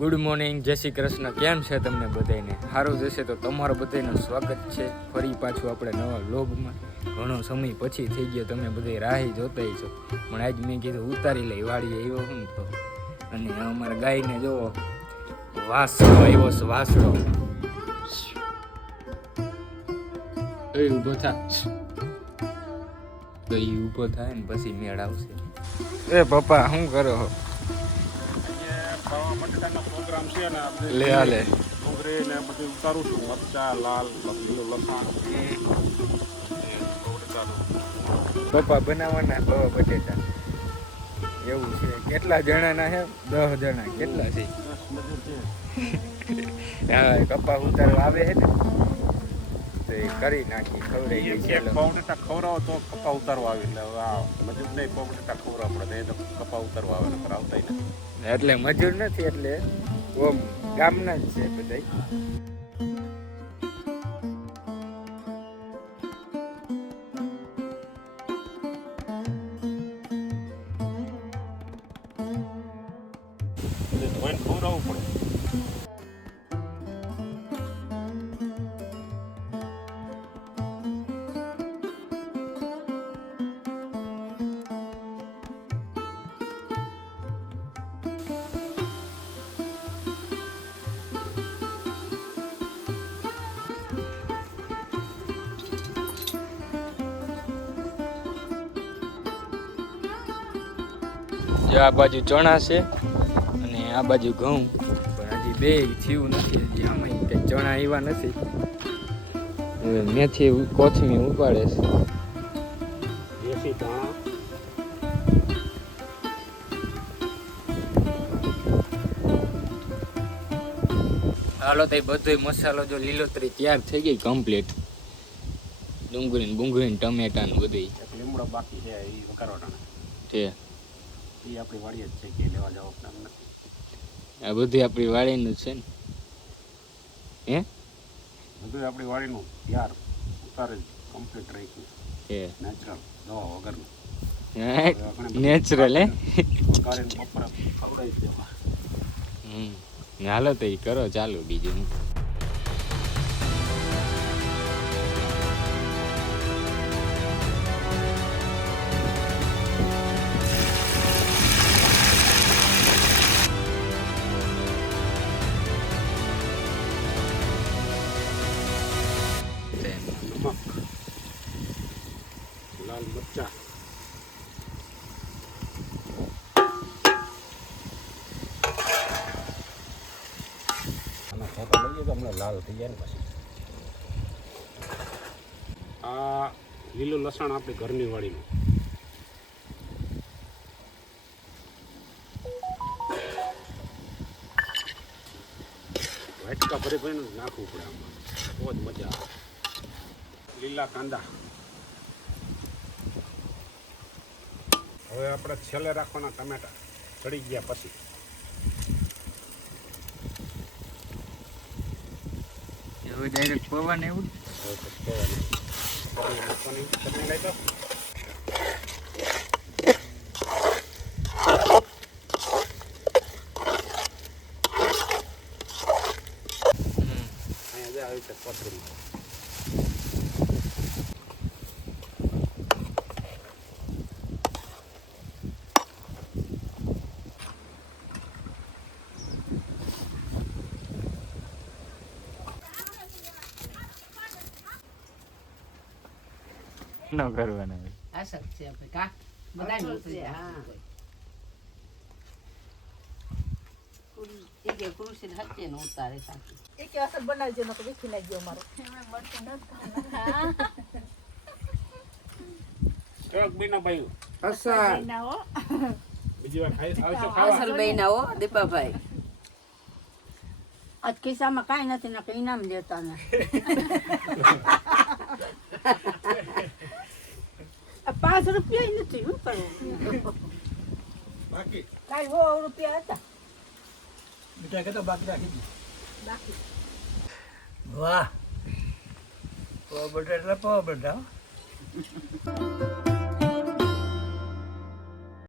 Good morning, જય શ્રી કૃષ્ણ. કેમ છે તમને બધાને? સારું જશે તો તમારું બધાનું સ્વાગત છે ફરી પાછું આપણે નવા વ્લોગમાં. ઘણો સમય પછી થઈ ગયો, તમે બધા રાહી જોતા છો, પણ આજ મેં કીધું ઉતારી લઈ વાળીએ આવ્યો હું તો. અને અમારા ગાયને જોવો વાસડો આવ્યો છે, વાસડો. એ ઊભો થા, તો એ ઊભો થાય ને પછી મેળ આવશે. એ પપ્પા શું કરો છો? પ્રોગ્રામ છે ને લે હાલે ડુંગળી ને બધું ઉતારું છું. મરચા, લાલ, લીલું લસણ. પપ્પા બનાવવાના પૌવા બટેટા એવું છે. કેટલા જણાના છે? 10 જણા. કેટલા છે? 10 મજૂર છે. હા, કપા ઉતારવા આવે છે ને તો એ કરી નાખી, ખવડાવી ગઈ. પાવ બટેટા ખવડાવો તો કપા ઉતારવા આવે. એટલે હવે આ મજૂર નહીં, પાવ બટેટા ખવડાવવા પડે તો કપા ઉતારવા આવે, નકર આવતા નથી. એટલે મજૂર નથી, એટલે ઓમ ગામના જ છે બધા. ધોઈને ખવડાવવું પડે. જો આ બાજુ ચણા છે અને આ બાજુ ઘઉં, પણ હજી બે થયું નથી. હજી આમાં કંઈ ચણા આવ્યા નથી. હવે મેથી કોથમી ઉપાડે છે. દેશી ધાણા, હાલો તો બધો મસાલો જો લીલોતરી તૈયાર થઈ ગઈ કમ્પ્લીટ. ડુંગળી બુંગળી ટમેટા ને બધું એક લીમડો બાકી છે, એ વઘારવાના છે. એ આપણી વાડીએ જ છે, કે લેવા જાવ આપણે નથી. આ બધું આપણી વાડીનું જ છે ને? હે, બધું આપણી વાડીનું તૈયાર ઉતારે કમ્પ્લીટ રહી ગયું છે નેચરલ દવા વગરનું. નેચરલ. હે, વઘારીને બપોરે ખવડાવી જ દેવા. હાલો તો એ કરો ચાલુ. બીજું નમક, લાલ મરચા, આના ફોટા લઈએ તો હમણાં લાલ થઈ જાય ને પછી. આ લીલું લસણ આપણી ઘરની વાડીનું. વાટકા ભરી ભરીને નાખવું પડે આમાં, બહુ જ મજા આવે. લીલા કાંદા હવે આપણે છેલ્લે રાખવાના. ટમેટા ચડી ગયા પછી હવે ડાયરેક્ટ પવન એવું. હવે નાખવાની ચટણી લઈ તો. અહીંયા જે આવી રીતે કોથળી ન કરવાના. આ શક છે આપણે કા બધાને ઉતરી હા એક એક કૃષિ હત્તે નો ઉતારે સાચું એક અસર બનાવજો નકો વિખી નાખજો મારો ચોક બીના ભાઈ અસલ ના હો બીજી વાર ખાઈ આવશો ખાવા. અસલ બહેના હો દીપાભાઈ. આજ ખિસ્સામાં કાંઈ નથી ને ઇનામ દેતા ને 5 રૂપિયા નથી. શું કરવું? બાકી કાંઈ 100 રૂપિયા હતા. મીઠા કેતા બાકી રાખી દી. બાકી વાહ, પાવ બટાટા પાવ બટાટા.